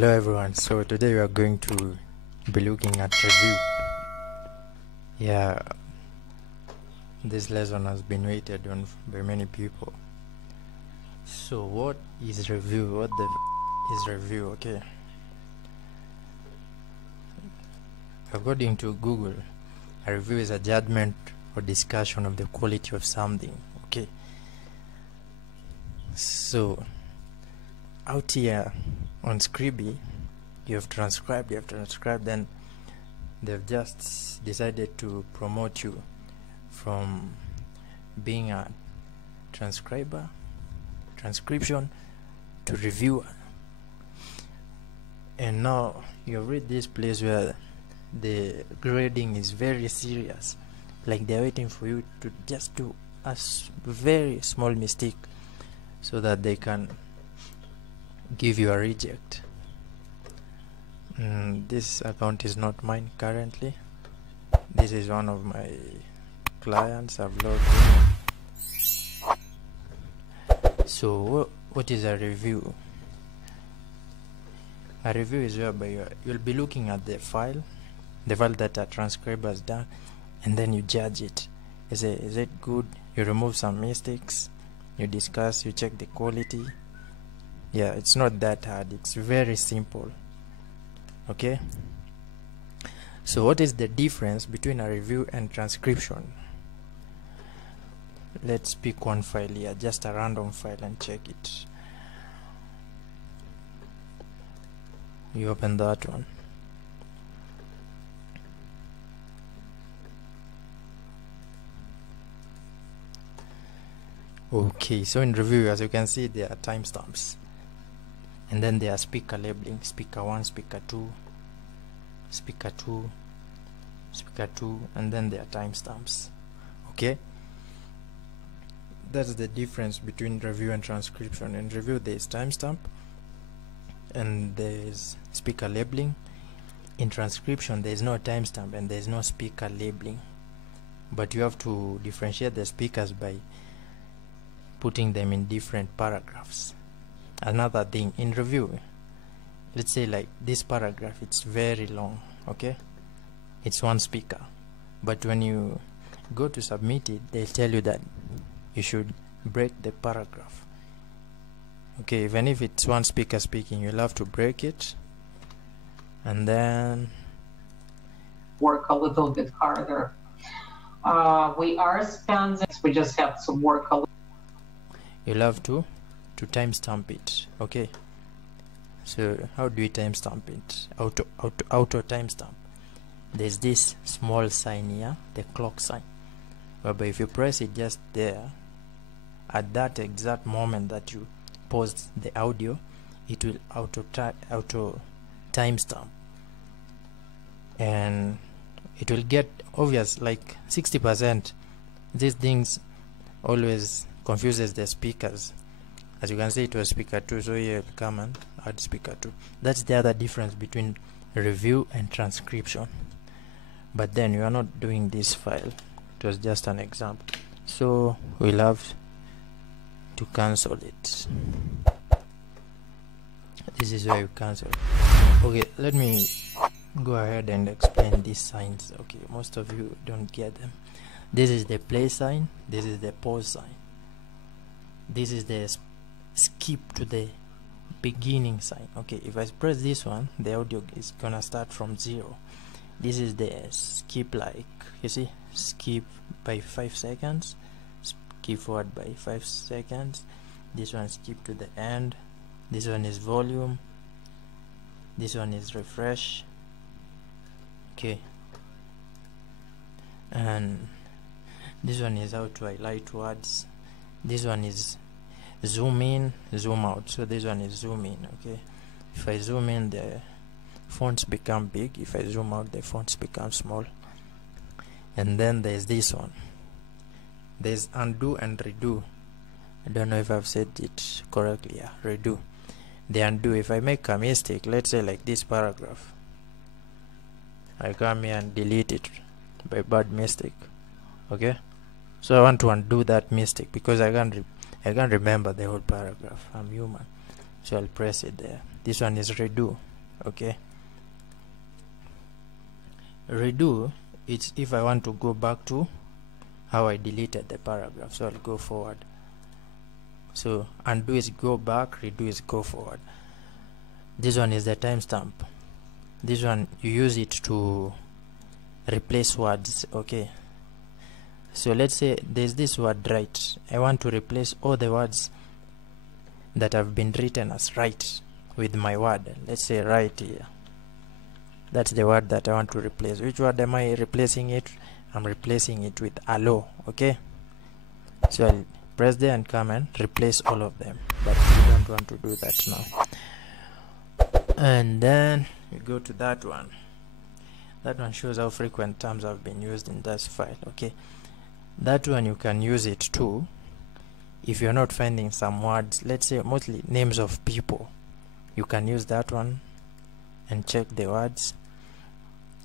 Hello everyone, so today we are going to be looking at review. Yeah, this lesson has been waited on by many people. So what is review? What the is review? Okay, according to Google, a review is a judgment or discussion of the quality of something. Okay, so out here on Scribie, you have transcribed, then they've just decided to promote you from being a transcription to reviewer. And now you've read this place where the grading is very serious, like they're waiting for you to just do a very small mistake so that they can give you a reject. This account is not mine currently. This is one of my clients I've logged in. So what is a review? A review is whereby you'll be looking at the file that a transcriber has done, and then you judge it. Is it good? You remove some mistakes, you discuss, you check the quality. Yeah, it's not that hard, it's very simple. Okay, so what is the difference between a review and transcription? Let's pick one file here, just a random file, and check it. You open that one. Okay, so in review, as you can see, there are timestamps. And then there are speaker labeling, speaker 1, speaker 2, speaker 2, speaker 2, and then there are timestamps. Okay, that's the difference between review and transcription. In review there is timestamp and there is speaker labeling. In transcription there is no timestamp and there is no speaker labeling, but you have to differentiate the speakers by putting them in different paragraphs. Another thing, in review, let's say like this paragraph, it's very long, okay, it's one speaker, but when you go to submit it, they'll tell you that you should break the paragraph. Okay, even if it's one speaker speaking, you'll have to break it and then work a little bit harder. We are spending, we just have to work a little. You'll have to timestamp it. Okay, so how do we timestamp it? Auto timestamp. There's this small sign here, the clock sign, whereby if you press it just there at that exact moment that you pause the audio, it will auto timestamp, and it will get obvious, like 60%. These things always confuses the speakers. As you can see, it was speaker 2, so here will come and add speaker 2. That's the other difference between review and transcription. But then you are not doing this file, it was just an example, so we'll have to cancel it. This is where you cancel. Okay, let me go ahead and explain these signs. Okay, most of you don't get them. This is the play sign, this is the pause sign, this is the skip to the beginning sign. Okay, if I press this one, the audio is gonna start from 0. This is the skip, like you see, skip by 5 seconds, skip forward by 5 seconds. This one skip to the end. This one is volume. This one is refresh. Okay, and this one is how to highlight words. This one is zoom in, zoom out. So this one is zoom in. Okay, if I zoom in, the fonts become big. If I zoom out, the fonts become small. And then there's this one, there's undo and redo. I don't know if I've said it correctly. Yeah, redo. The undo, if I make a mistake, let's say like this paragraph, I come here and delete it by bad mistake. Okay, so I want to undo that mistake because I can't remember the whole paragraph. I'm human, so I'll press it there. This one is redo. Okay, redo, it's if I want to go back to how I deleted the paragraph, so I'll go forward. So undo is go back, redo is go forward. This one is the timestamp. This one you use it to replace words. Okay, so let's say there's this word right. I want to replace all the words that have been written as right with my word. Let's say right here. That's the word that I want to replace. Which word am I replacing it? I'm replacing it with allo. Okay, so I'll press there and come and replace all of them, but we don't want to do that now. And then we go to that one. That one shows how frequent terms have been used in this file. Okay, that one you can use it too if you're not finding some words, let's say mostly names of people. You can use that one and check the words.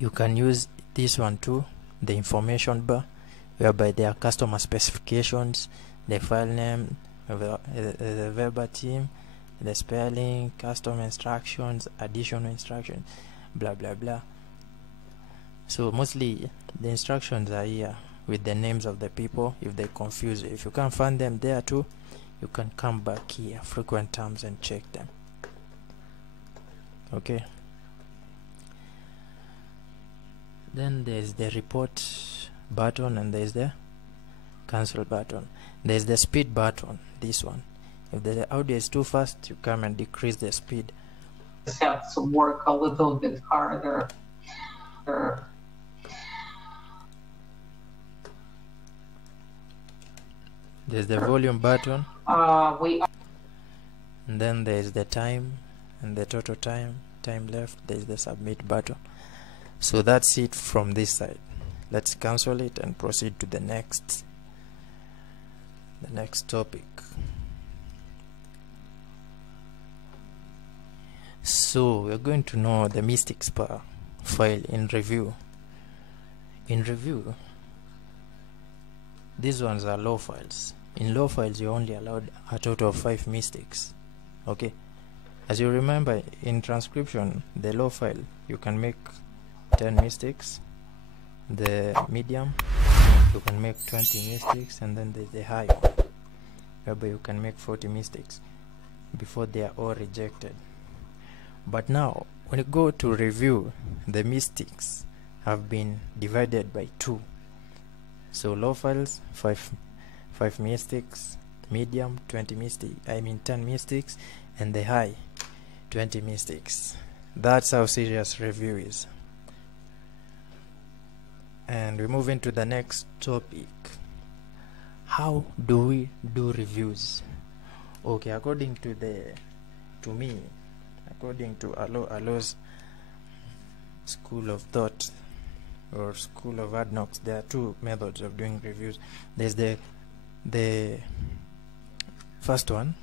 You can use this one too, the information bar, whereby there are customer specifications, the file name, the verbatim, the spelling, custom instructions, additional instructions, blah blah blah. So mostly the instructions are here with the names of the people. If they confuse you, if you can't find them there too, you can come back here, frequent terms, and check them. Okay, then there's the report button and there's the cancel button. There's the speed button, this one. If the audio is too fast, you come and decrease the speed. Just have to work a little bit harder. There's the volume button. And then there's the time and the total time left. There's the submit button. So that's it from this side. Let's cancel it and proceed to the next topic. So we're going to know the mystics per file in review. In review, these ones are low files. In low files, you're only allowed a total of 5 mystics. Okay, as you remember, in transcription, the low file, you can make 10 mystics. The medium, you can make 20 mystics, and then there's the high one, whereby you can make 40 mystics before they are all rejected. But now, when you go to review, the mystics have been divided by 2. So low files, 5 mystics, medium 10 mystics, and the high 20 mystics. That's how serious review is. And we move into the next topic. How do we do reviews? Okay, according to Allo's school of thought or school of ad knocks, there are 2 methods of doing reviews. There's the first one.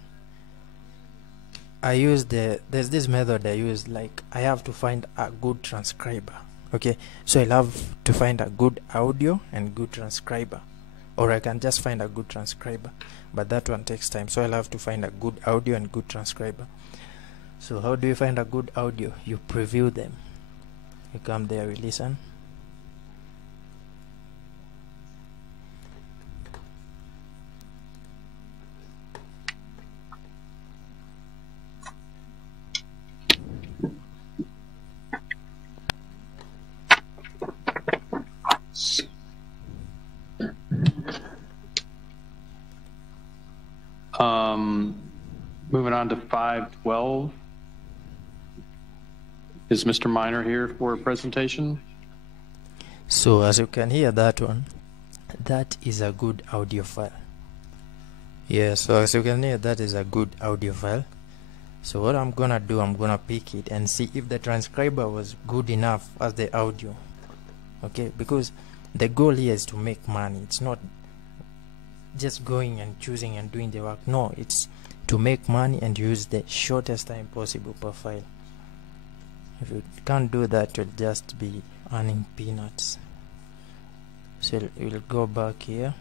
There's this method I use, like I have to find a good transcriber. Okay, so I'll have to find a good audio and good transcriber, or I can just find a good transcriber, but that one takes time, so I'll have to find a good audio and good transcriber. So how do you find a good audio? You preview them. You come there, we listen. Moving on to 512. Is Mr. Minor here for a presentation? So as you can hear that one, that is a good audio file. Yeah, so as you can hear, that is a good audio file. So what I'm gonna do, I'm gonna pick it and see if the transcriber was good enough as the audio. Okay, because the goal here is to make money. It's not just going and choosing and doing the work. No, it's to make money and use the shortest time possible per file. If you can't do that, you'll just be earning peanuts. So you'll go back here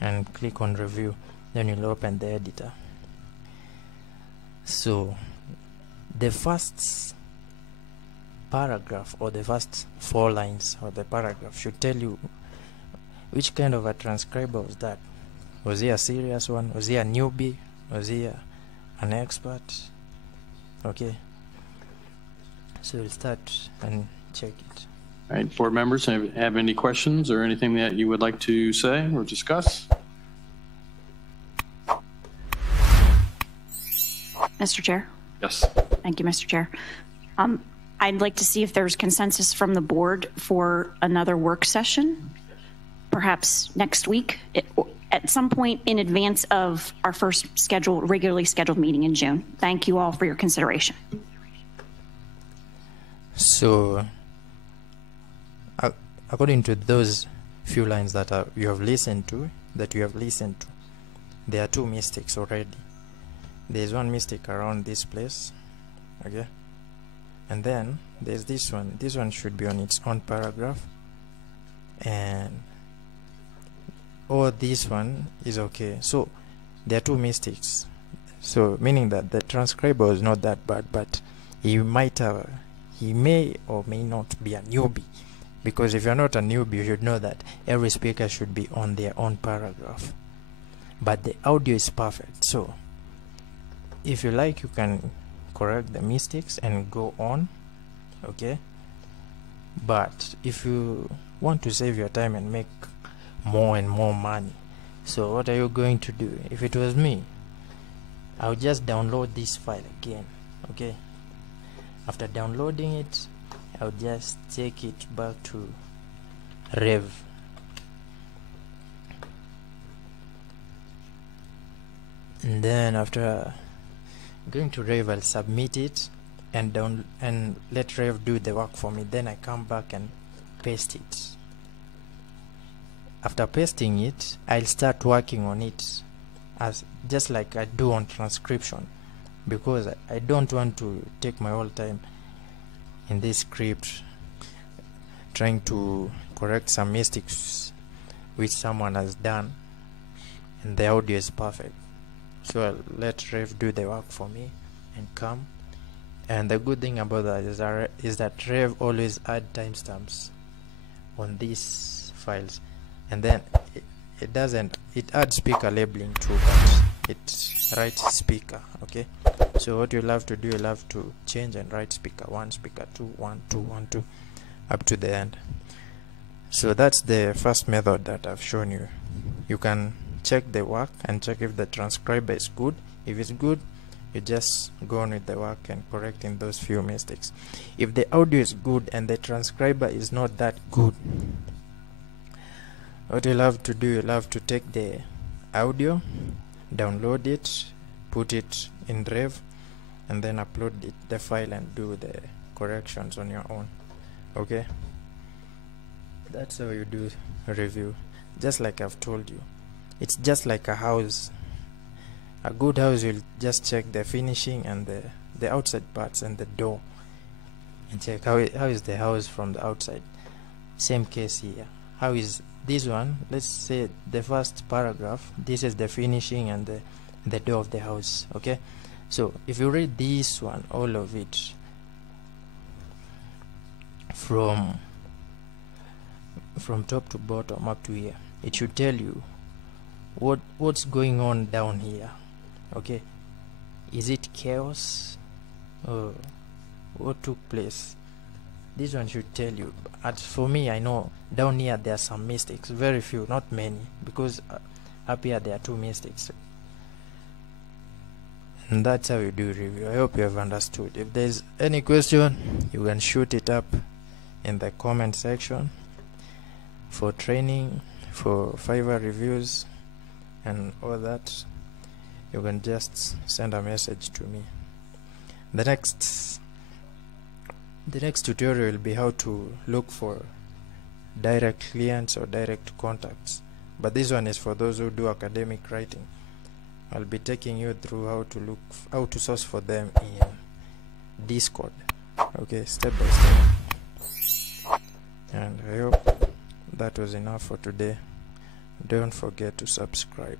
and click on review, then you'll open the editor. So the first paragraph or the first 4 lines of the paragraph should tell you which kind of a transcriber was that. Was he a serious one? Was he a newbie? Was he an expert? Okay, so we'll start and check it. All right, board members, have any questions or anything that you would like to say or discuss? Mr. Chair. Yes. Thank you, Mr. Chair. I'd like to see if there's consensus from the board for another work session, perhaps next week, at some point in advance of our first regularly scheduled meeting in June. Thank you all for your consideration. So, according to those few lines that you have listened to, there are 2 mistakes already. There's 1 mistake around this place, okay, and then there's this one. This one should be on its own paragraph, and this one is okay. So there are 2 mistakes, so meaning that the transcriber is not that bad, but he may or may not be a newbie, because if you're not a newbie, you should know that every speaker should be on their own paragraph, but the audio is perfect. So if you like, you can correct the mistakes and go on, okay? But if you want to save your time and make more and more money, so what are you going to do? If it was me, I would just download this file again, okay? After downloading it, I would just take it back to Rev. And then after going to Rev, I'll submit it and let Rev do the work for me. Then I come back and paste it. After pasting it, I'll start working on it as just like I do on transcription, because I don't want to take my whole time in this script trying to correct some mistakes which someone has done and the audio is perfect. So I'll let Rev do the work for me and come. And the good thing about that is that Rev always add timestamps on these files, and then it adds speaker labeling too, but it writes speaker, okay? So what you'll have to do, you'll have to change and write speaker 1, speaker 2, 1, 2, 1, 2 up to the end. So that's the first method that I've shown you. You can check the work and check if the transcriber is good. If it's good, you just go on with the work and correcting those few mistakes. If the audio is good and the transcriber is not that good, what you'll have to do, you'll have to take the audio, download it, put it in Rev, and then upload the file and do the corrections on your own, okay? That's how you do a review. Just like I've told you, it's just like a house. A good house, you'll just check the finishing and the outside parts and the door, and check how is the house from the outside. Same case here. How is this one? Let's say the first paragraph, this is the finishing and the door of the house, okay? So if you read this one, all of it from top to bottom up to here, it should tell you what's going on down here, okay? Is it chaos or what took place? This one should tell you. As for me, I know down here there are some mistakes, very few, not many, because up here there are 2 mistakes. And that's how you do review. I hope you have understood. If there's any question, you can shoot it up in the comment section. For training, for Fiverr reviews and all that, you can just send a message to me. The next tutorial will be how to look for direct clients or direct contacts, but this one is for those who do academic writing. I'll be taking you through how to source for them in Discord, okay, step by step. And I hope that was enough for today. Don't forget to subscribe.